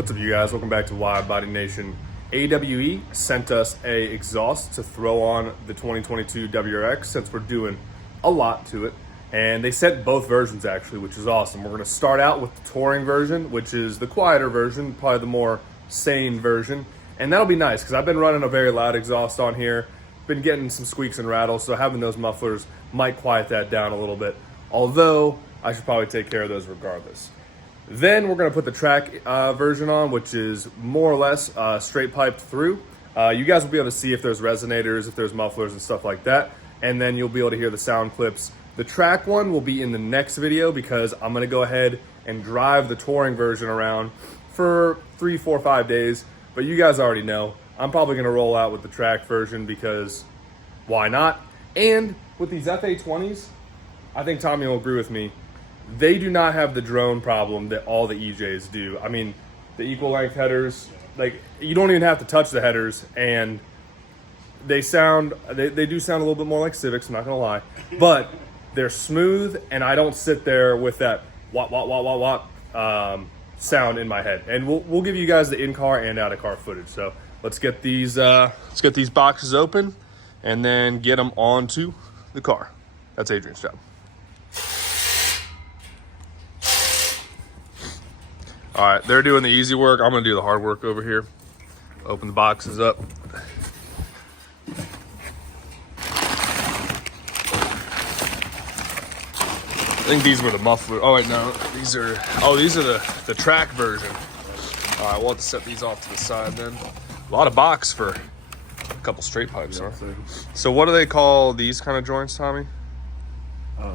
What's up, you guys? Welcome back to Wide Body Nation. AWE sent us a exhaust to throw on the 2022 WRX since we're doing a lot to it. And they sent both versions actually, which is awesome. We're going to start out with the touring version, which is the quieter version, probably the more sane version. And that'll be nice because I've been running a very loud exhaust on here. Been getting some squeaks and rattles, so having those mufflers might quiet that down a little bit. Although, I should probably take care of those regardless. Then we're gonna put the track version on, which is more or less straight piped through. You guys will be able to see if there's resonators, if there's mufflers and stuff like that. And then you'll be able to hear the sound clips. The track one will be in the next video because I'm gonna go ahead and drive the touring version around for 3, 4, 5 days. But you guys already know, I'm probably gonna roll out with the track version because why not? And with these FA20s, I think Tommy will agree with me, they do not have the drone problem that all the EJs do. I mean, the equal length headers, like you don't even have to touch the headers and they do sound a little bit more like Civics, I'm not gonna lie, but they're smooth and I don't sit there with that wah, wah, wah, wah, wah sound in my head. And we'll give you guys the in-car and out-of-car footage. So let's get these boxes open and then get them onto the car. That's Adrian's job. All right, they're doing the easy work. I'm gonna do the hard work over here. Open the boxes up. I think these were the muffler. Oh wait, no, these are the track version. All right, we'll have to set these off to the side then. A lot of box for a couple straight pipes, huh? So what do they call these kind of joints, Tommy?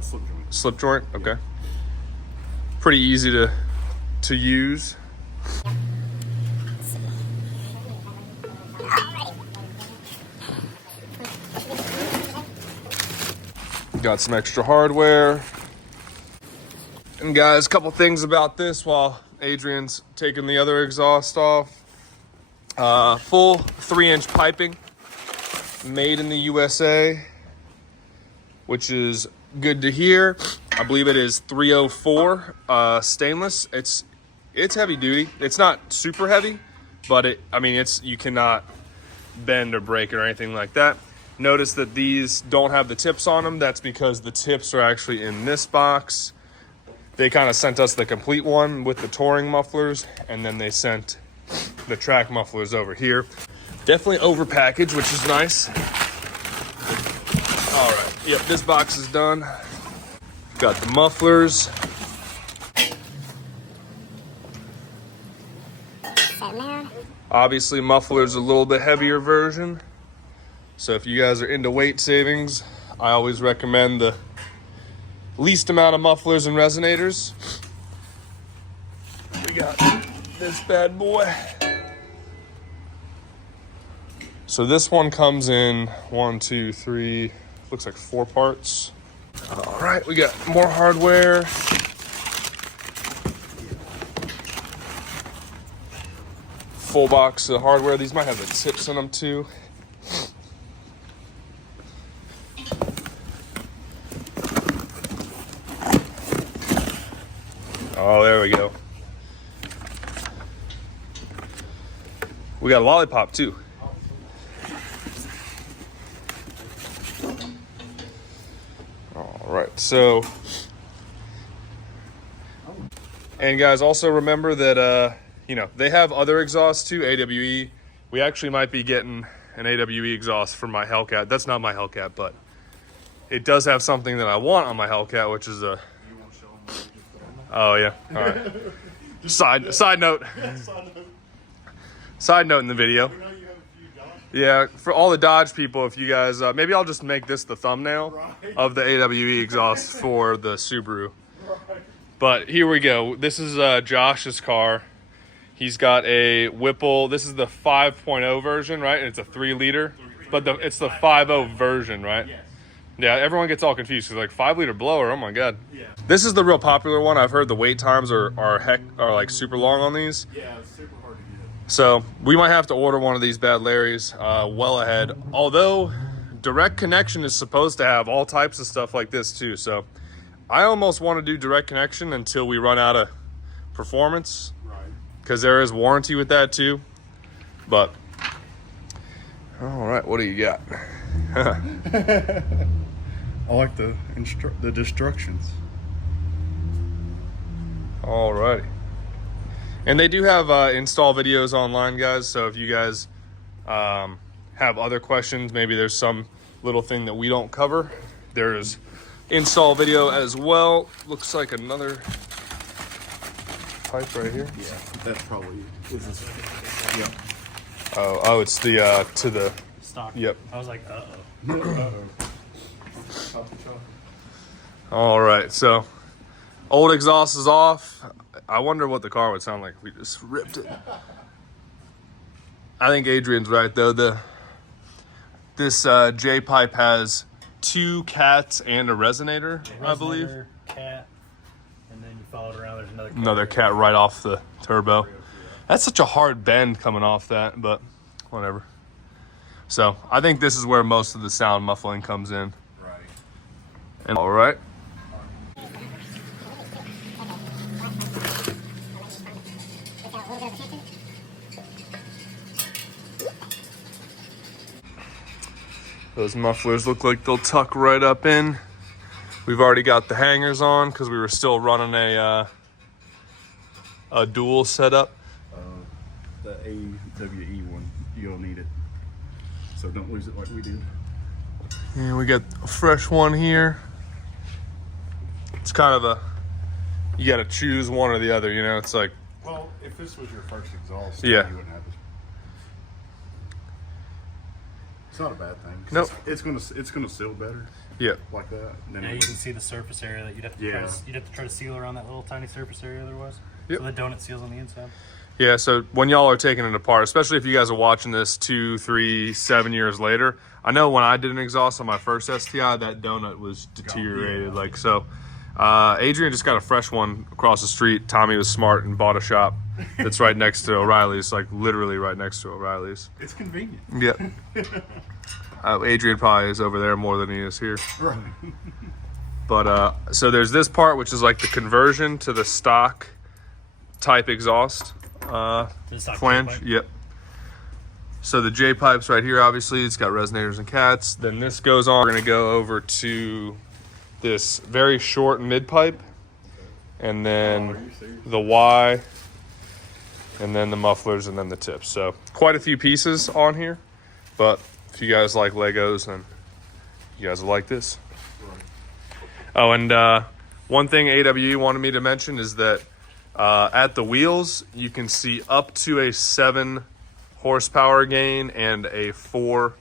Slip joint. Slip joint, okay. Pretty easy to use. Got some extra hardware. And guys, a couple things about this while Adrian's taking the other exhaust off. Full 3-inch piping, made in the USA, which is good to hear. I believe it is 304 stainless. It's heavy duty. It's not super heavy, but you cannot bend or break it or anything like that. Notice that these don't have the tips on them. That's because the tips are actually in this box. They kind of sent us the complete one with the touring mufflers, and then they sent the track mufflers over here. Definitely overpackaged, which is nice. All right, yep, this box is done. Got the mufflers. Obviously, muffler's a little bit heavier version. So if you guys are into weight savings, I always recommend the least amount of mufflers and resonators. We got this bad boy. So this one comes in 1, 2, 3, looks like 4 parts. All right, we got more hardware. Full box of hardware. These might have the tips in them too. Oh, there we go. We got a lollipop too. All right, so, and guys, also remember that, they have other exhausts too, AWE. We actually might be getting an AWE exhaust for my Hellcat. That's not my Hellcat, but it does have something that I want on my Hellcat, which is a, oh yeah, all right. Side note. Side note in the video. Yeah, for all the Dodge people, if you guys, maybe I'll just make this the thumbnail of the AWE exhaust for the Subaru. But here we go. This is Josh's car. He's got a Whipple. This is the 5.0 version, right? It's a 3-liter, but it's the 5.0 version, right? Yes. Yeah, everyone gets all confused because like 5-liter blower. Oh my god. Yeah. This is the real popular one. I've heard the wait times are like super long on these. Yeah, it's super hard to get. So we might have to order one of these bad Larrys well ahead. Although direct connection is supposed to have all types of stuff like this too. So I almost want to do direct connection until we run out of performance. Right. because there is warranty with that too. But all right, what do you got? I like the instructions. All righty. And they do have install videos online, guys. So if you guys have other questions, maybe there's some little thing that we don't cover, there's install video as well. Looks like another pipe right here. Yeah, that's probably. Yep. Oh, it's the to the Stock. Yep. I was like, All right, so old exhaust is off. I wonder what the car would sound like if we just ripped it. I think Adrian's right though. This J pipe has 2 cats and a resonator, I believe. Cat, and then you follow it around. There's another cat. Another cat right off the turbo. That's such a hard bend coming off that, but whatever. So I think this is where most of the sound muffling comes in. Right. And all right. Those mufflers look like they'll tuck right up in. We've already got the hangers on because we were still running a dual setup. The AWE one, you'll need it. So don't lose it like we did. And we got a fresh one here. It's kind of you got to choose one or the other, you know? It's like, Well, if this was your first exhaust, Yeah. you wouldn't have it. It's not a bad thing. 'Cause Nope. It's gonna seal better yeah. like that. And then Yeah, you can see the surface area that you'd have to Yeah. you'd have to try to seal around that little tiny surface area there was. Yep. So the donut seals on the inside. Yeah, so when y'all are taking it apart, especially if you guys are watching this 2, 3, 7 years later, I know when I did an exhaust on my first STI, that donut was deteriorated. Yeah. Like, so Adrian just got a fresh one across the street. Tommy was smart and bought a shop that's right next to O'Reilly's, like literally right next to O'Reilly's. it's convenient. Yep. Adrian probably is over there more than he is here. Right. But so there's this part, which is like the conversion to the stock type exhaust To the stock flange. tailpipe. Yep. So the J pipe's right here, obviously. It's got resonators and cats. Then this goes on. We're going to go over to this very short mid pipe, and then the Y, and then the mufflers, and then the tips. So quite a few pieces on here, but if you guys like Legos, then you guys will like this. Oh, and one thing AWE wanted me to mention is that at the wheels, you can see up to a 7 horsepower gain and a 4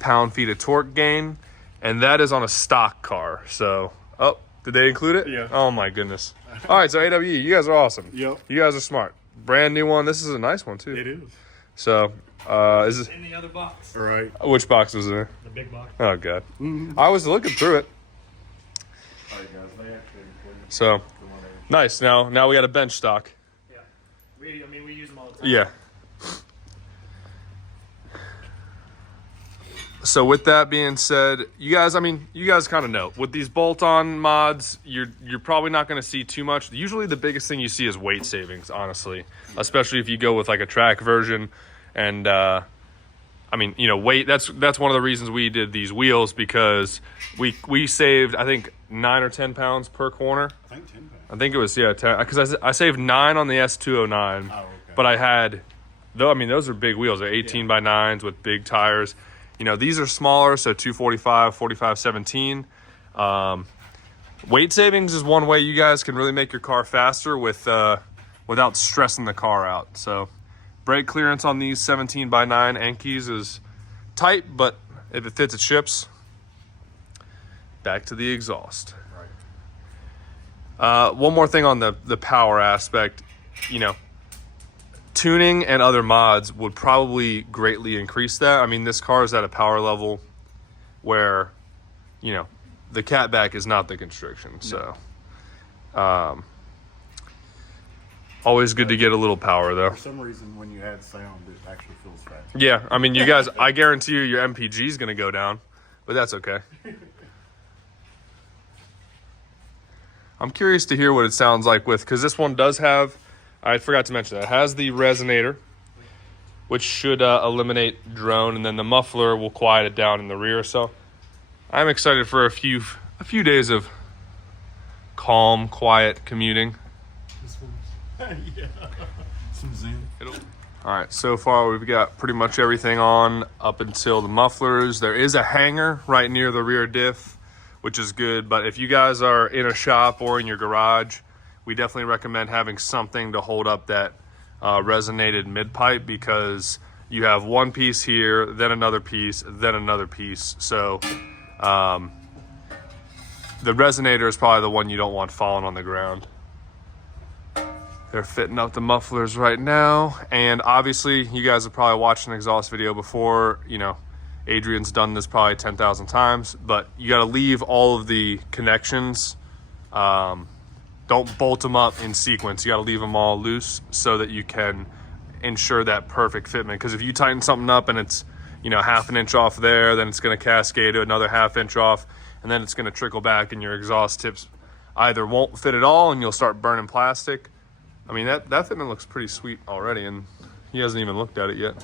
pound-feet of torque gain, and that is on a stock car. So, oh, did they include it? Yeah. Oh my goodness. All right, so AWE, you guys are awesome. Yep. You guys are smart. Brand new one. This is a nice one too. It is. So, is this, In the other box. Right. which box was there? The big box. Oh god, I was looking through it. All right, guys. They actually included So the one they- nice. Now we got a bench stock. Yeah. We use them all the time. Yeah. So with that being said, you guys kind of know with these bolt-on mods, you're probably not going to see too much. Usually the biggest thing you see is weight savings, honestly, especially if you go with like a track version. And weight, that's one of the reasons we did these wheels, because we saved, I think, 9 or 10 pounds per corner. I think 10 pounds. I think it was 10, because I saved 9 on the S209, Oh, okay. but I had, those are big wheels. They're 18 by 9s with big tires. These are smaller, so 245, 45/17. Weight savings is one way you guys can really make your car faster without stressing the car out. So brake clearance on these 17 by 9 Enkis is tight, but if it fits, it ships. Back to the exhaust. Right. One more thing on the power aspect, tuning and other mods would probably greatly increase that. I mean, this car is at a power level where, the Catback is not the constriction. So, always good to get a little power though. For some reason, when you add sound, it actually feels faster. Yeah, I mean, you guys, I guarantee you your MPG is going to go down, but that's okay. I'm curious to hear what it sounds like because this one does have I forgot to mention that. It has the resonator, which should eliminate drone, and then the muffler will quiet it down in the rear. So I'm excited for a few days of calm, quiet commuting. Yeah. Some zen. All right, so far we've got pretty much everything on up until the mufflers. There is a hanger right near the rear diff, which is good. But if you guys are in a shop or in your garage, we definitely recommend having something to hold up that resonated mid-pipe, because you have one piece here, then another piece, then another piece. So the resonator is probably the one you don't want falling on the ground. They're fitting up the mufflers right now. And obviously you guys have probably watched an exhaust video before. You know, Adrian's done this probably 10,000 times, but you got to leave all of the connections. Don't bolt them up in sequence. You got to leave them all loose so that you can ensure that perfect fitment. Because if you tighten something up and it's, you know, half an inch off there, then it's going to cascade to another half inch off, and then it's going to trickle back, and your exhaust tips either won't fit at all and you'll start burning plastic. I mean, that fitment looks pretty sweet already, and he hasn't even looked at it yet.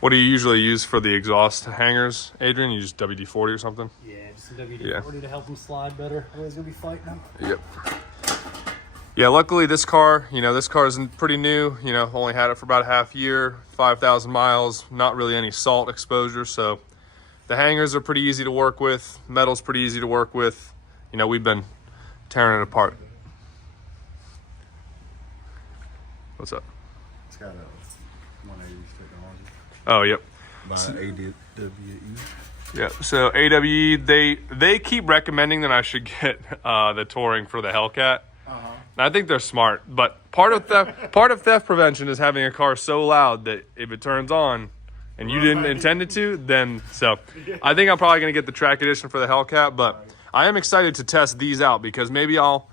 What do you usually use for the exhaust hangers, Adrian? You use WD-40 or something? Yeah, just some WD-40 to help them slide better. Otherwise, gonna be fighting them. Yep. Yeah, luckily this car, you know, this car is pretty new. You know, only had it for about a half year, 5,000 miles, not really any salt exposure. So the hangers are pretty easy to work with. Metal's pretty easy to work with. You know, we've been tearing it apart. What's up? It's got a 180 technology. Oh, yep. By AWE. Yeah, so AWE, they keep recommending that I should get the Touring for the Hellcat. And I think they're smart, but part of theft prevention is having a car so loud that if it turns on and you didn't intend it to, then so I think I'm probably gonna get the track edition for the Hellcat, but I am excited to test these out because maybe I'll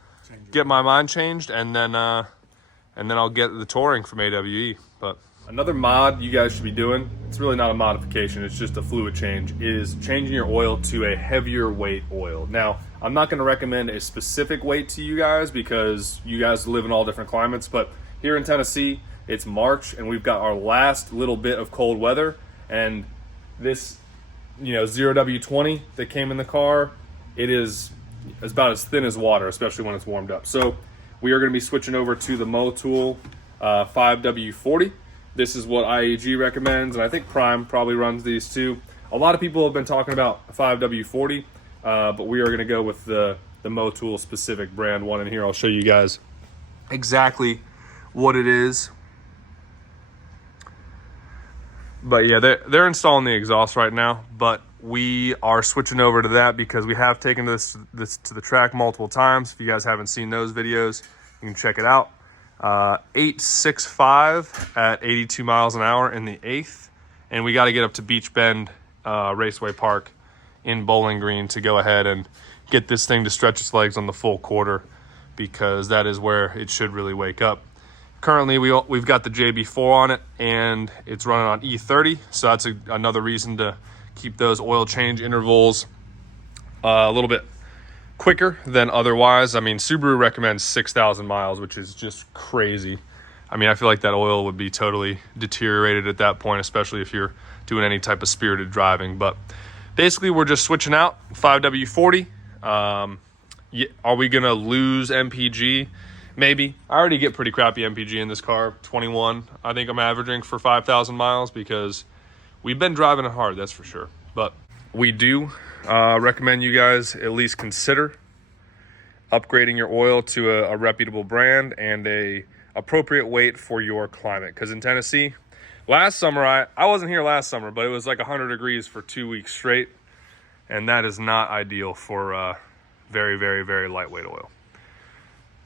get my mind changed and then I'll get the Touring from AWE. But another mod you guys should be doing, it's really not a modification, it's just a fluid change, is changing your oil to a heavier weight oil. Now, I'm not going to recommend a specific weight to you guys because you guys live in all different climates, but here in Tennessee, it's March and we've got our last little bit of cold weather, and this, you know, 0W20 that came in the car, it's about as thin as water, especially when it's warmed up. So we are going to be switching over to the Motul 5w-40. This is what IAG recommends, and I think Prime probably runs these too. A lot of people have been talking about 5w-40, but we are going to go with the Motul specific brand one. And here I'll show you guys exactly what it is. But yeah, they're installing the exhaust right now, but we are switching over to that because we have taken this to the track multiple times. If you guys haven't seen those videos, you can check it out. 865 at 82 miles an hour in the 8th, and we got to get up to Beach Bend Raceway Park in Bowling Green to go ahead and get this thing to stretch its legs on the full quarter, because that is where it should really wake up. Currently we've got the JB4 on it and it's running on E30, so that's another reason to keep those oil change intervals a little bit quicker than otherwise. I mean, Subaru recommends 6,000 miles, which is just crazy. I mean, I feel like that oil would be totally deteriorated at that point, especially if you're doing any type of spirited driving. But basically, we're just switching out 5w-40. Are we going to lose MPG? Maybe. I already get pretty crappy MPG in this car. 21, I think I'm averaging for 5,000 miles because we've been driving it hard, that's for sure. But we do recommend you guys at least consider upgrading your oil to a reputable brand and a appropriate weight for your climate. Because in Tennessee, last summer, I wasn't here last summer, but it was like 100 degrees for 2 weeks straight. And that is not ideal for very, very, very lightweight oil.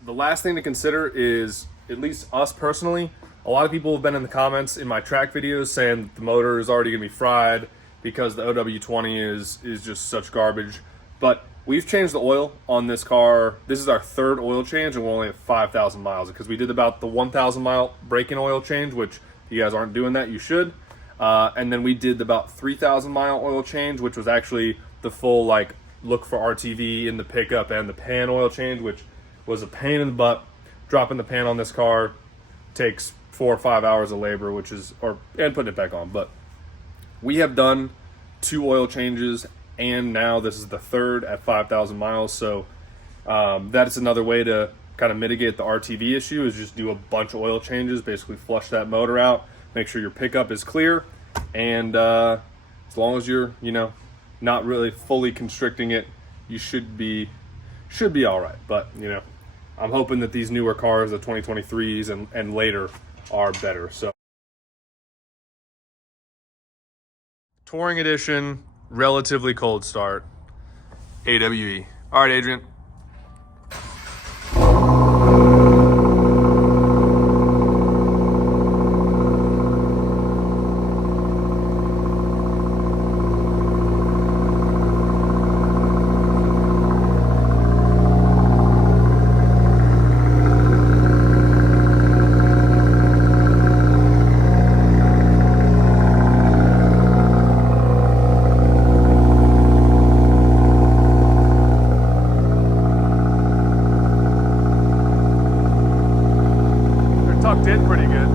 The last thing to consider is, at least us personally, a lot of people have been in the comments in my track videos saying that the motor is already going to be fried because the OW20 is just such garbage. But we've changed the oil on this car. This is our third oil change, and we're only at 5,000 miles because we did about the 1,000 mile break-in oil change, which if you guys aren't doing that, you should. And then we did about 3,000 mile oil change, which was actually the full like look for RTV in the pickup and the pan oil change, which was a pain in the butt. Dropping the pan on this car takes 4 or 5 hours of labor, which is, and putting it back on. But we have done 2 oil changes, and now this is the 3rd at 5,000 miles. So that is another way to kind of mitigate the RTV issue, is just do a bunch of oil changes, basically flush that motor out, make sure your pickup is clear, and as long as you're, not really fully constricting it, you should be all right. But, I'm hoping that these newer cars, the 2023s and later, are better. So Touring Edition, relatively cold start, AWE. All right, Adrian. Did pretty good.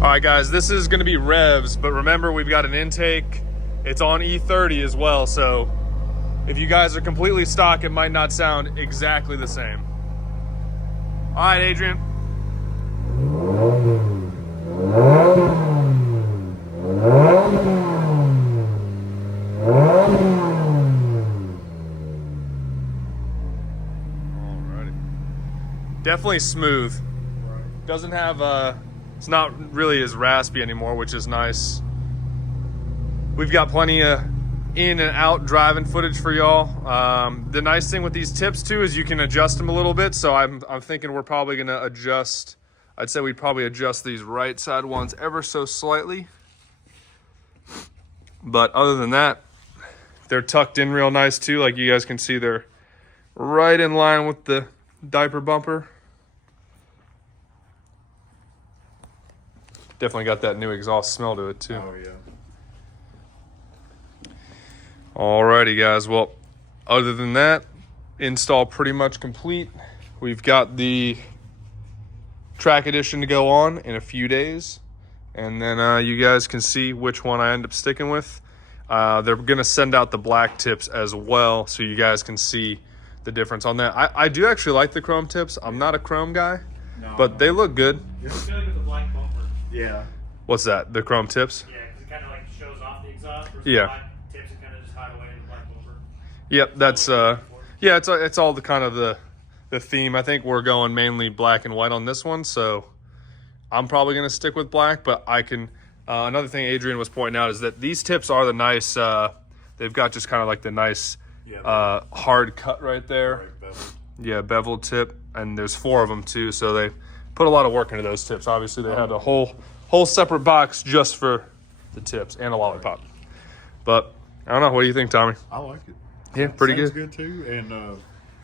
All right, guys, this is going to be Revs, but remember, we've got an intake. It's on E30 as well, so if you guys are completely stock, it might not sound exactly the same. All right, Adrian. Alrighty. Definitely smooth. Doesn't have it's not really as raspy anymore, which is nice. We've got plenty of in and out driving footage for y'all. The nice thing with these tips too is you can adjust them a little bit. So I'm thinking we're probably gonna adjust. I'd say we'd probably adjust these right side ones ever so slightly. But other than that, they're tucked in real nice too. Like you guys can see, they're right in line with the diaper bumper. Definitely got that new exhaust smell to it too. Oh yeah. Alrighty, guys. Well, other than that, install pretty much complete. We've got the track edition to go on in a few days, and then you guys can see which one I end up sticking with. They're gonna send out the black tips as well, so you guys can see the difference on that. I do actually like the chrome tips. I'm not a chrome guy, but they look good. I feel like with the black bumper. Yeah. What's that? The chrome tips? Yeah, because it kind of like shows off the exhaust. Versus Yeah. black tips and kind of just hide away in the black bumper. Yep, that's yeah, it's all the kind of the theme. I think we're going mainly black and white on this one, so I'm probably gonna stick with black. But I can. Another thing Adrian was pointing out is that these tips are the nice. They've got just kind of like the nice hard cut right there. Right, bevel. Yeah, bevel tip, and there's 4 of them too. So they put a lot of work into those tips. Obviously, they had a whole separate box just for the tips and a lollipop. But I don't know. What do you think, Tommy? I like it. Yeah, pretty Sounds good. good too, and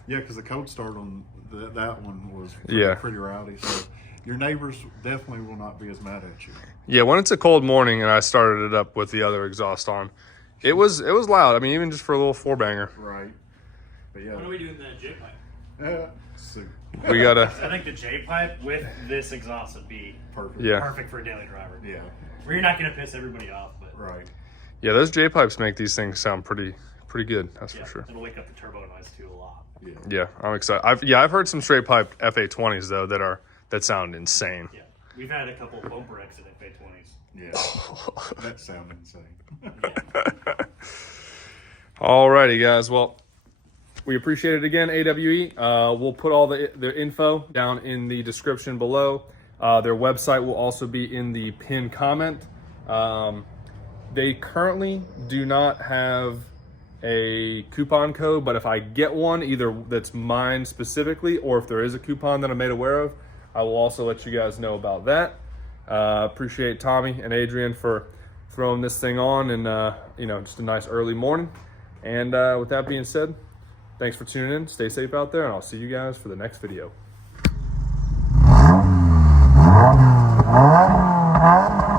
yeah, because the cold start on that one was pretty rowdy. So your neighbors definitely will not be as mad at you. Yeah, when it's a cold morning and I started it up with the other exhaust on, it was loud. I mean, even just for a little 4-banger. Right. But yeah. What are we doing the J pipe? So, We gotta. I think the J pipe with this exhaust would be perfect. Yeah. perfect for a daily driver. Yeah. Where you're not going to piss everybody off, but Right. Yeah, those J pipes make these things sound pretty good. That's yeah, for sure. it'll wake up the turbo noise too a lot. Yeah. Yeah, I'm excited. I've heard some straight pipe FA20s though that sound insane. Yeah, we've had a couple bumper exit FA20s. Yeah. That sounds insane. Alrighty, guys. Well, we appreciate it again, AWE. We'll put all the info down in the description below. Their website will also be in the pinned comment. They currently do not have a coupon code, but if I get one, either that's mine specifically, or if there is a coupon that I'm made aware of, I will also let you guys know about that. Appreciate Tommy and Adrian for throwing this thing on, and just a nice early morning. And with that being said, thanks for tuning in. Stay safe out there, and I'll see you guys for the next video. it.